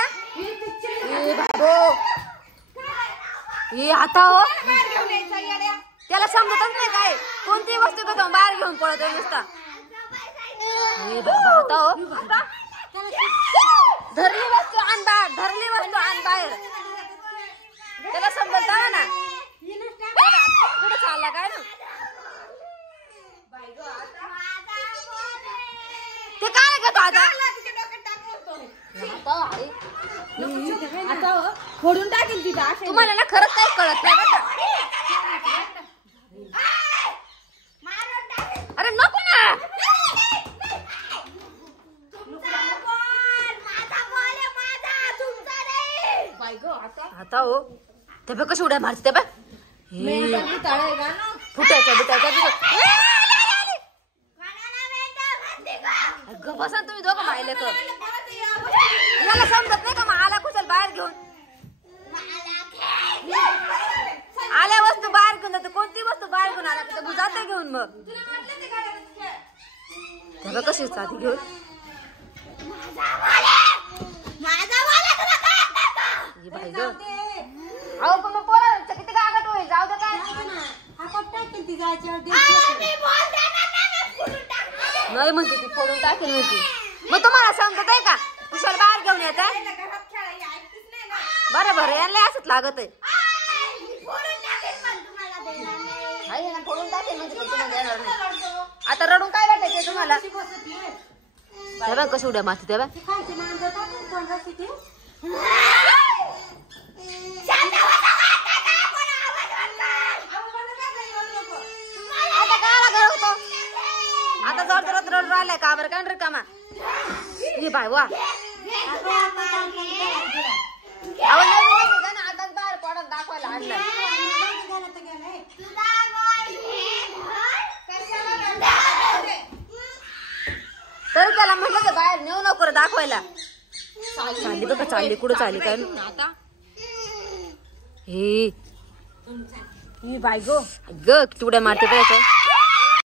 का हे आता हो त्याला समजतच नाही काय कोणती वस्तू तो बाहेर घेऊन पळतो नुसता आता हो धरली वस्तू आण बाहेर धरली वस्तू आण बाहेर त्याला समजत ना कुठं चालला काय ना ते काय करतो आता फोडून टाकेल तिथं तुम्हाला ना खरंच काही कळत नाही अरे नको ना आता हो ते बघ कशी उड्या मारते ते बघ फुटायच्या बसा तुम्ही दोघं माहिले का याला समजत नाही का मग आला कुशल बाहेर घेऊन आल्या वस्तू बाहेर घेऊन जाते कोणती वस्तू बाहेर घेऊन आला तर जाते घेऊन मग तेव्हा कशी जाते घेऊन भाई ग अहो पण मग पोरांचं किती गागट होईल जाऊ दे काय नाही म्हणते ती फोडून टाकेल म्हणते मग तुम्हाला समजत आहे का कुशल बाहेर घेऊन येत बरं बरं यांना असंच लागत आहे फोडून टाकेल म्हणजे तुम्हाला देणार नाही आता रडून काय वाटायचं तुम्हाला तेव्हा कशी उड्या मारते तेव्हा आता काला गरवतो आता जोर जोरात रडून राहिलाय का बरं काय रिकामा हे बाय वा आताच बाहेर पडत दाखवायला आणलं तर त्याला म्हटलं की बाहेर नेऊ नको दाखवायला चालली बघा चालली कुठं चालली काय आता हे बाय गो ग किती उड्या मारते